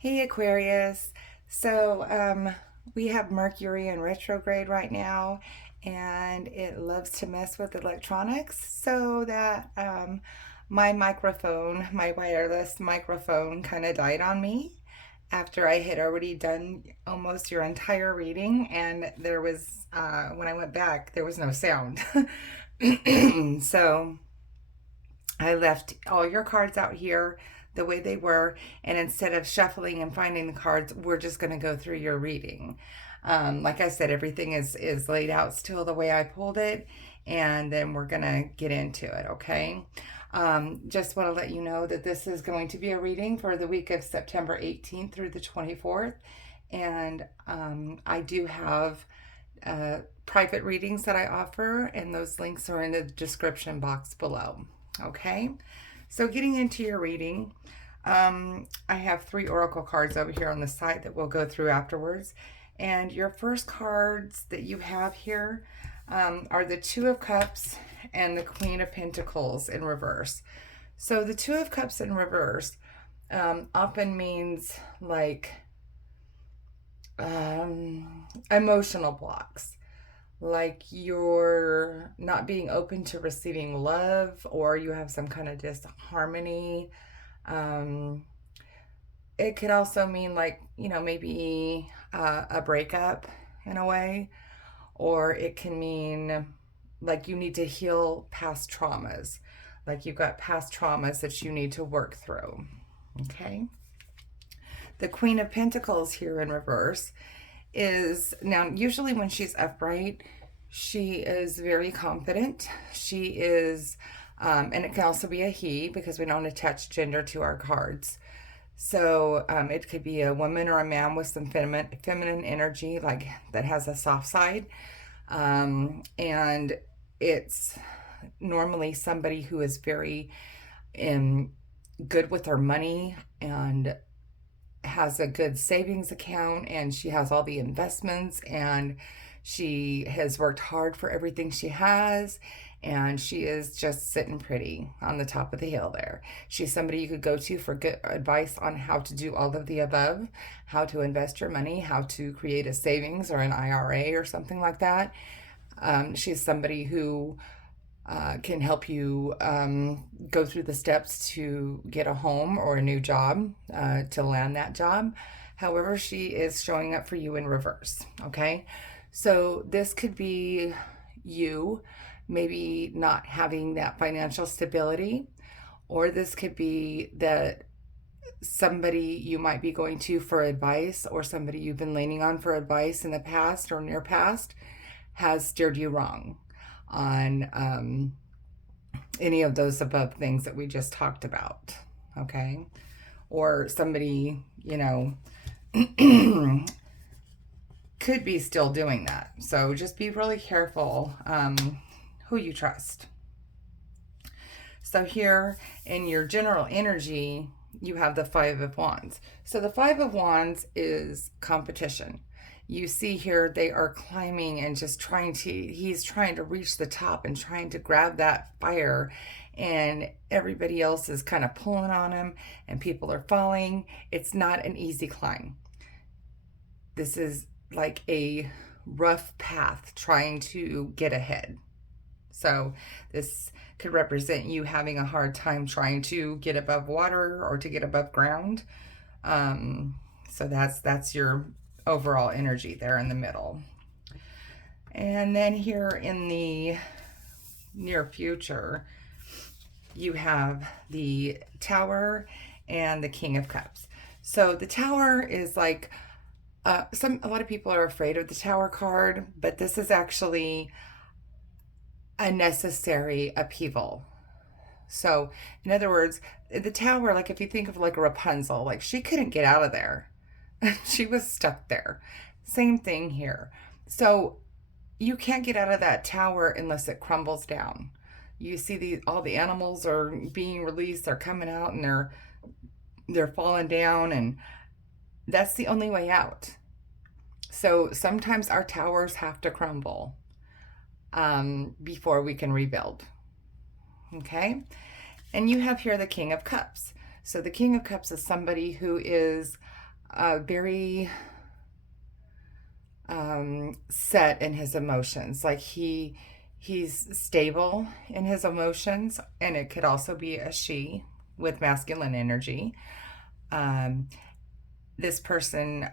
Hey Aquarius. So we have Mercury in retrograde right now, and it loves to mess with electronics. So that my microphone, my wireless microphone, kind of died on me after I had already done almost your entire reading, and there was when I went back, there was no sound. So I left all your cards out here the way they were, and instead of shuffling and finding the cards, we're just going to go through your reading. Like I said, everything is laid out still the way I pulled it, and then we're going to get into it, okay? Just want to let you know that this is going to be a reading for the week of September 18th through the 24th, and I do have private readings that I offer, and those links are in the description box below. Okay, so getting into your reading, I have 3 oracle cards over here on the side that we'll go through afterwards. And your first cards that you have here are the Two of Cups and the Queen of Pentacles in reverse. So the Two of Cups in reverse often means like emotional blocks, like you're not being open to receiving love, or you have some kind of disharmony. It could also mean like, maybe a breakup in a way, or it can mean like you need to heal past traumas, like you've got past traumas that you need to work through. Okay. The Queen of Pentacles here in reverse is, now usually when she's upright, she is very confident. She is, and it can also be a he because we don't attach gender to our cards. So it could be a woman or a man with some feminine energy, like that has a soft side. And it's normally somebody who is very good with their money and has a good savings account, and she has all the investments, and she has worked hard for everything she has, and she is just sitting pretty on the top of the hill there. She's somebody you could go to for good advice on how to do all of the above, how to invest your money, how to create a savings or an IRA or something like that. She's somebody who can help you go through the steps to get a home or a new job, to land that job. However, she is showing up for you in reverse, okay? So this could be you maybe not having that financial stability, or this could be that somebody you might be going to for advice, or somebody you've been leaning on for advice in the past or near past has steered you wrong on any of those above things that we just talked about, okay? Or somebody, could be still doing that. So just be really careful who you trust. So here in your general energy, you have the Five of Wands. So the Five of Wands is competition. You see here they are climbing and just he's trying to reach the top and trying to grab that fire, and everybody else is kind of pulling on him and people are falling. It's not an easy climb. This is like a rough path trying to get ahead. So this could represent you having a hard time trying to get above water or to get above ground. So that's your overall energy there in the middle. And then here in the near future, you have the Tower and the King of Cups. So the Tower is like, a lot of people are afraid of the Tower card, but this is actually a necessary upheaval. So in other words, the Tower, like if you think of like a Rapunzel, like she couldn't get out of there. She was stuck there. Same thing here. So you can't get out of that tower unless it crumbles down. You see all the animals are being released, they're coming out, and they're falling down, and that's the only way out. So sometimes our towers have to crumble before we can rebuild. Okay? And you have here the King of Cups. So the King of Cups is somebody who is very set in his emotions. Like he's stable in his emotions, and it could also be a she with masculine energy. Um, this person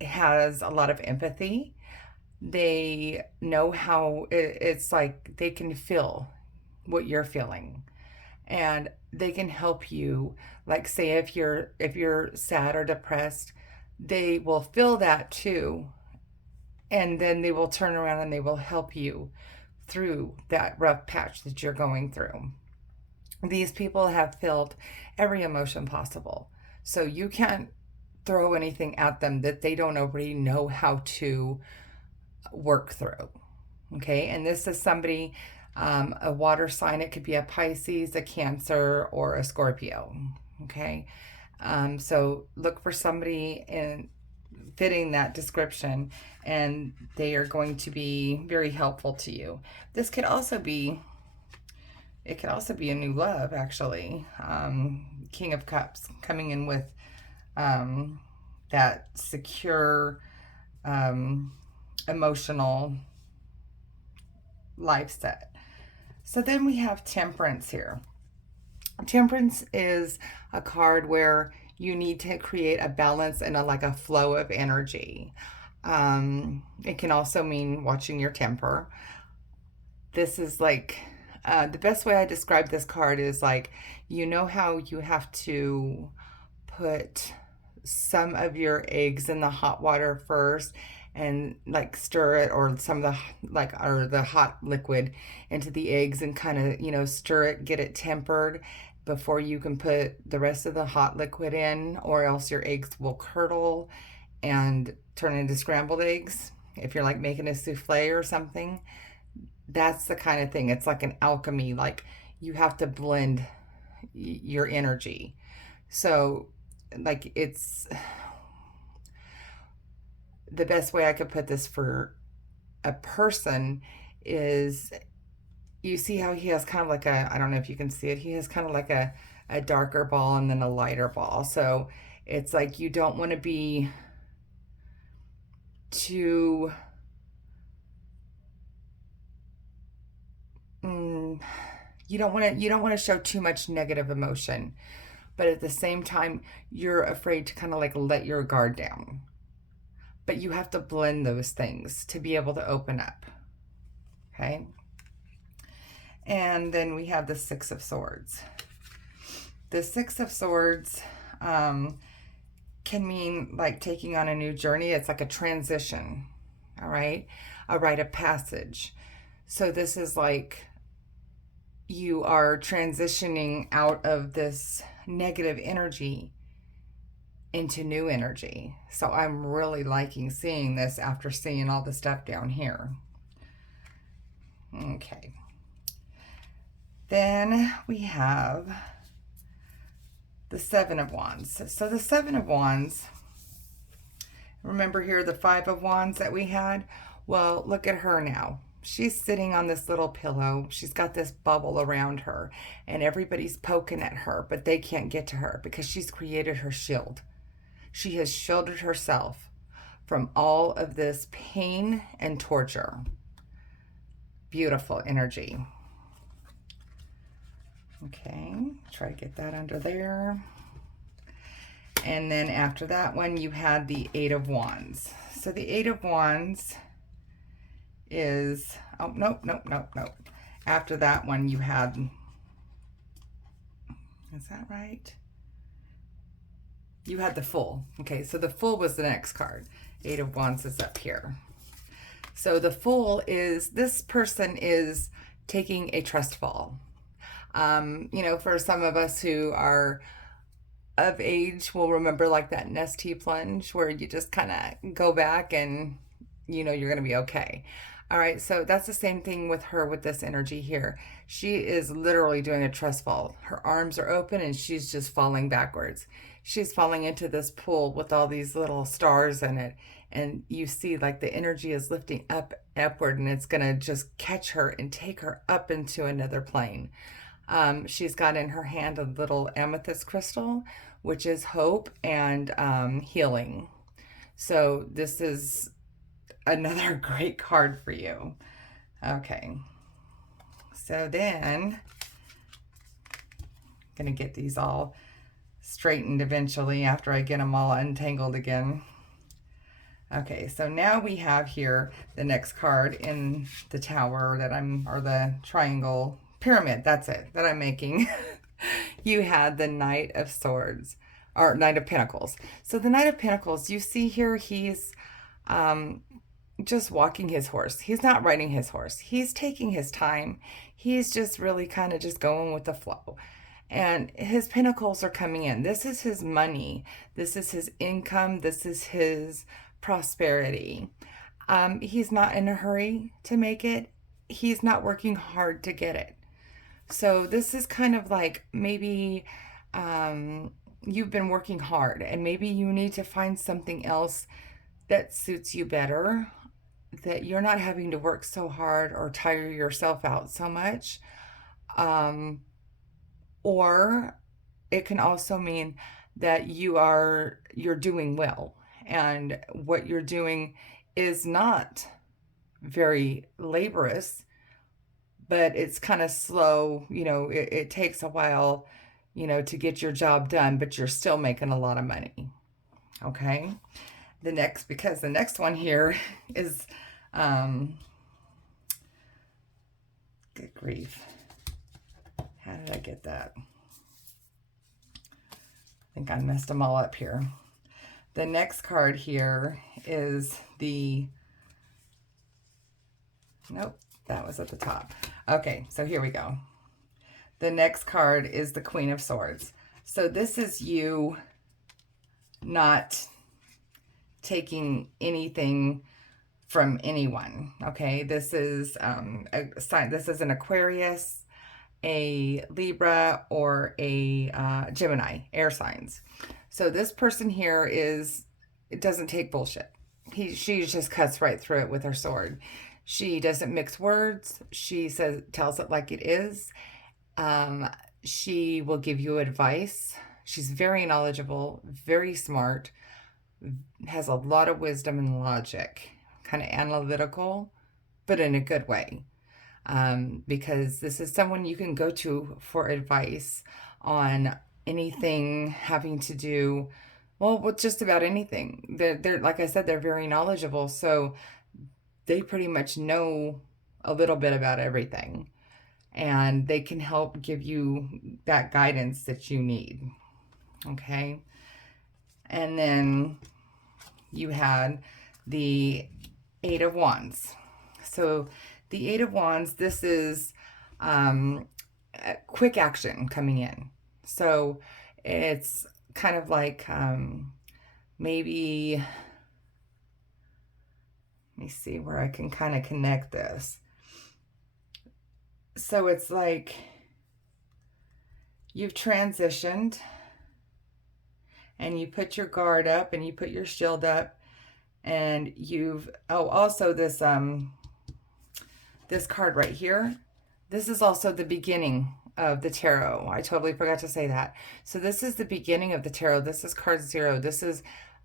has a lot of empathy. They know how it's like they can feel what you're feeling, and they can help you. Like, say if you're sad or depressed, they will feel that too, and then they will turn around and they will help you through that rough patch that you're going through. These people have felt every emotion possible, so you can't throw anything at them that they don't already know how to work through. Okay, and this is somebody, a water sign. It could be a Pisces, a Cancer, or a Scorpio. Okay, so look for somebody in fitting that description, and they are going to be very helpful to you. This could also be, it could also be a new love, actually. King of Cups coming in with that secure, emotional life set. So then we have Temperance here. Temperance is a card where you need to create a balance and like a flow of energy. It can also mean watching your temper. This is like, the best way I describe this card is like, you know how you have to put some of your eggs in the hot water first and like stir it, or some of the like, or the hot liquid into the eggs, and kind of, stir it, get it tempered before you can put the rest of the hot liquid in, or else your eggs will curdle and turn into scrambled eggs. If you're like making a souffle or something, that's the kind of thing. It's like an alchemy. Like, you have to blend your energy. So like, it's the best way I could put this for a person is, you see how he has kind of like a, I don't know if you can see it, he has kind of like a darker ball and then a lighter ball. So it's like, you don't want to be too you don't want to show too much negative emotion, but at the same time you're afraid to kind of like let your guard down. But you have to blend those things to be able to open up. Okay? And then we have the Six of Swords. The Six of Swords can mean like taking on a new journey. It's like a transition, all right? A rite of passage. So this is like, you are transitioning out of this negative energy into new energy. So I'm really liking seeing this after seeing all the stuff down here. Okay. Then we have the Seven of Wands. So the Seven of Wands, remember here the Five of Wands that we had? Well, look at her now. She's sitting on this little pillow. She's got this bubble around her, and everybody's poking at her, but they can't get to her because she's created her shield. She has shielded herself from all of this pain and torture. Beautiful energy. Okay, try to get that under there. And then after that one, you had the Eight of Wands. So the Eight of Wands is, oh, nope. After that one, you had, is that right? You had the Fool. Okay, so the Fool was the next card. Eight of Wands is up here. So the Fool is, this person is taking a trust fall. For some of us who are of age, we'll remember like that nesty plunge where you just kind of go back and you're going to be okay. All right, so that's the same thing with her with this energy here. She is literally doing a trust fall. Her arms are open and she's just falling backwards. She's falling into this pool with all these little stars in it. And you see like the energy is lifting upward, and it's going to just catch her and take her up into another plane. She's got in her hand a little amethyst crystal which is hope and healing. So this is another great card for you. Okay. So then, I'm going to get these all straightened eventually after I get them all untangled again. Okay, so now we have here the next card in the tower that or the triangle pyramid, that's it, that I'm making. You had the Knight of Swords, or Knight of Pentacles. So the Knight of Pentacles, you see here, he's just walking his horse. He's not riding his horse. He's taking his time. He's just really kind of just going with the flow. And his pentacles are coming in. This is his money. This is his income. This is his prosperity. He's not in a hurry to make it. He's not working hard to get it. So this is kind of like maybe you've been working hard and maybe you need to find something else that suits you better, that you're not having to work so hard or tire yourself out so much. Or it can also mean that you're doing well, and what you're doing is not very laborious, but it's kind of slow. It takes a while, to get your job done, but you're still making a lot of money. Okay. Because the next one here is, good grief. How did I get that? I think I messed them all up here. The next card here is nope, that was at the top. Okay, so here we go. The next card is the Queen of Swords. So this is you not taking anything from anyone. Okay, this is a sign. This is an Aquarius, a Libra, or a Gemini, air signs. So this person here it doesn't take bullshit. She just cuts right through it with her sword. She doesn't mix words. She tells it like it is. She will give you advice. She's very knowledgeable, very smart, has a lot of wisdom and logic, kind of analytical, but in a good way. Because this is someone you can go to for advice on anything having to do, well, with just about anything. They're like I said, they're very knowledgeable, so they pretty much know a little bit about everything, and they can help give you that guidance that you need. Okay. And then you had the Eight of Wands. So the Eight of Wands, this is quick action coming in. So it's kind of like maybe, let me see where I can kind of connect this. So it's like you've transitioned and you put your guard up and you put your shield up, and also this card right here, this is also the beginning of the tarot. I totally forgot to say that. So this is the beginning of the tarot. This is card 0. This is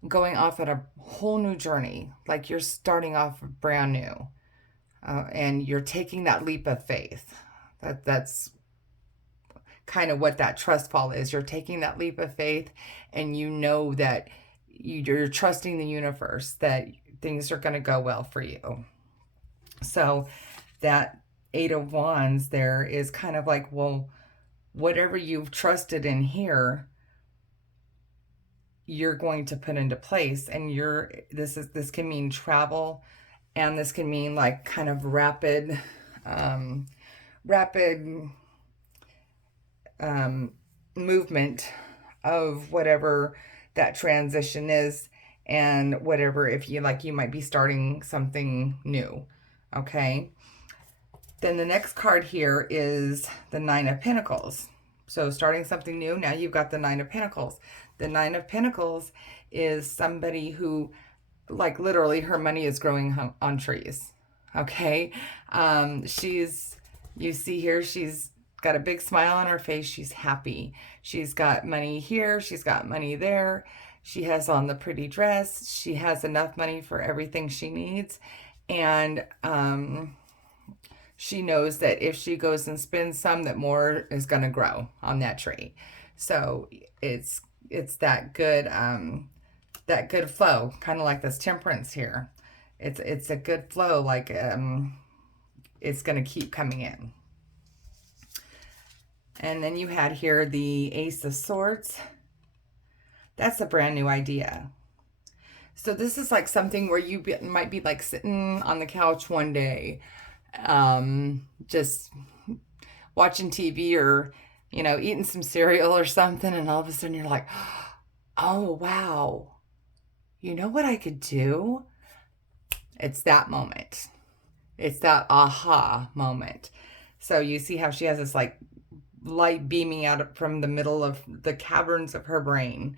going off on a whole new journey. Like you're starting off brand new. And you're taking that leap of faith. That's kind of what that trust fall is. You're taking that leap of faith, and you know that you're trusting the universe that things are going to go well for you. So that Eight of Wands there is kind of like, well, whatever you've trusted in here, you're going to put into place. And this can mean travel, and this can mean like kind of rapid movement of whatever that transition is, and whatever, if you like, you might be starting something new. Okay. Then the next card here is the Nine of Pentacles. So starting something new, now you've got the Nine of Pentacles. The Nine of Pentacles is somebody who, like, literally her money is growing on trees. Okay. You see here, she's got a big smile on her face. She's happy. She's got money here. She's got money there. She has on the pretty dress. She has enough money for everything she needs. And she knows that if she goes and spends some, that more is going to grow on that tree. So it's that good flow, kind of like this Temperance here. It's a good flow, like it's going to keep coming in. And then you had here the Ace of Swords. That's a brand new idea. So this is like something where you might be like sitting on the couch one day, just watching TV or, you know, eating some cereal or something. And all of a sudden you're like, oh, wow, you know what I could do? It's that moment. It's that aha moment. So you see how she has this like light beaming out from the middle of the caverns of her brain.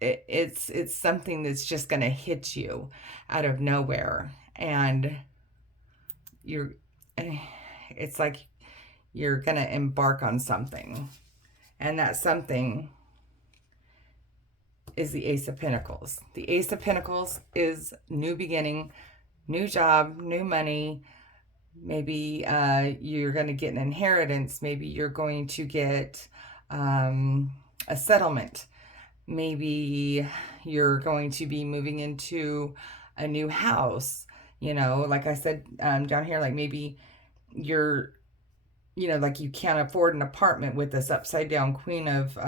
It's something that's just going to hit you out of nowhere, and it's like you're going to embark on something, and that something is the Ace of Pentacles. The Ace of Pentacles is new beginning, new job, new money. Maybe you're going to get an inheritance. Maybe you're going to get a settlement. Maybe you're going to be moving into a new house. You know, like I said down here, like maybe you're, you know, like you can't afford an apartment with this upside down Queen of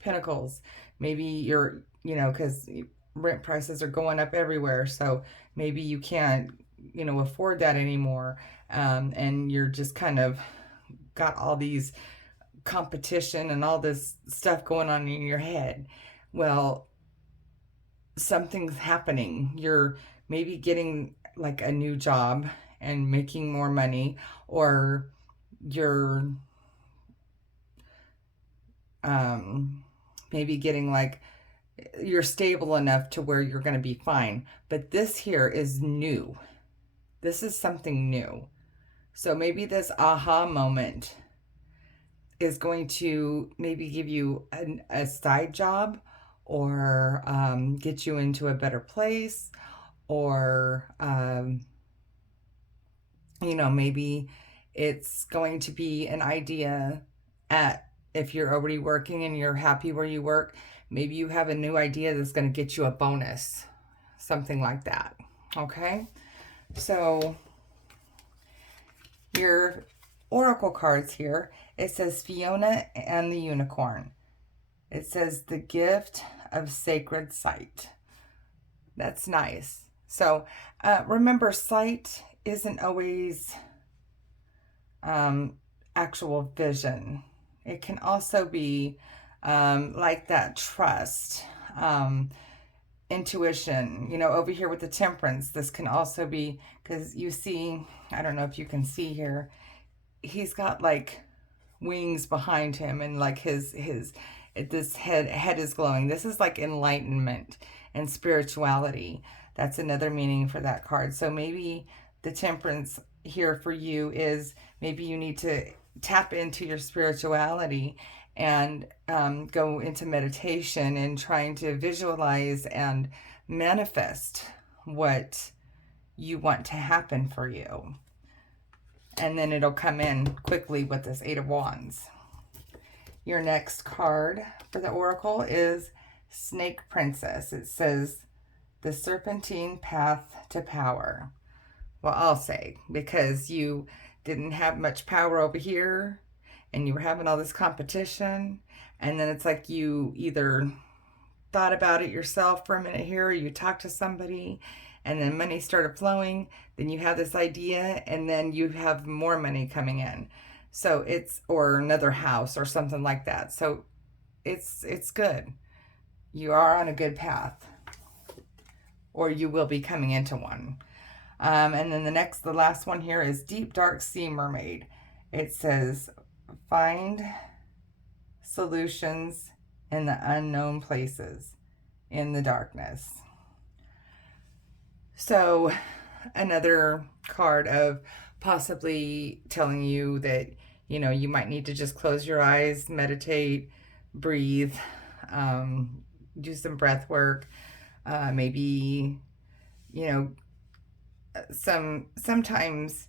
Pentacles. Maybe you're, you know, because rent prices are going up everywhere. So maybe you can't, you know, afford that anymore. And you're just kind of got all these competition and all this stuff going on in your head. Well, something's happening. You're maybe getting like a new job and making more money, or you're maybe getting like, you're stable enough to where you're going to be fine. But this here is new. This is something new. So maybe this aha moment is going to maybe give you a side job, or get you into a better place, or, you know, maybe it's going to be an idea if you're already working and you're happy where you work, maybe you have a new idea that's going to get you a bonus, something like that. Okay? So your oracle cards here, it says Fiona and the Unicorn. It says the gift of sacred sight. That's nice. So remember, sight isn't always actual vision. It can also be like that trust, intuition. You know, over here with the Temperance, this can also be, because you see, I don't know if you can see here, he's got like wings behind him, and like his this head is glowing. This is like enlightenment and spirituality. That's another meaning for that card. So maybe the Temperance here for you is, maybe you need to tap into your spirituality and go into meditation and trying to visualize and manifest what you want to happen for you. And then it'll come in quickly with this Eight of Wands. Your next card for the Oracle is Snake Princess. It says, the serpentine path to power. Well, I'll say, because you didn't have much power over here, and you were having all this competition, and then it's like you either thought about it yourself for a minute here, or you talked to somebody, and then money started flowing, then you have this idea, and then you have more money coming in. So it's, or another house or something like that. So it's good. You are on a good path, or you will be coming into one. And then the last one here is Deep Dark Sea Mermaid. It says, find solutions in the unknown places, in the darkness. So another card of possibly telling you that You know, you might need to just close your eyes, meditate, breathe, do some breath work, maybe, you know, sometimes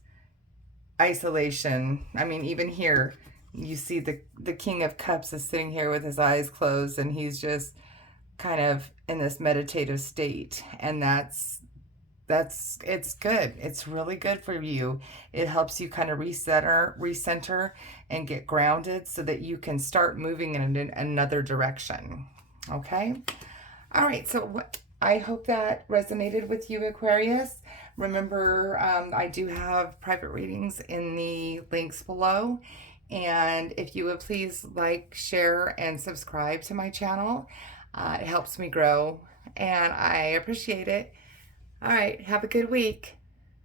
isolation. I mean, even here, you see the King of Cups is sitting here with his eyes closed, and he's just kind of in this meditative state, and it's good. It's really good for you. It helps you kind of recenter and get grounded so that you can start moving in another direction. Okay? All right, so I hope that resonated with you, Aquarius. Remember, I do have private readings in the links below. And if you would please like, share, and subscribe to my channel, it helps me grow, and I appreciate it. All right, have a good week.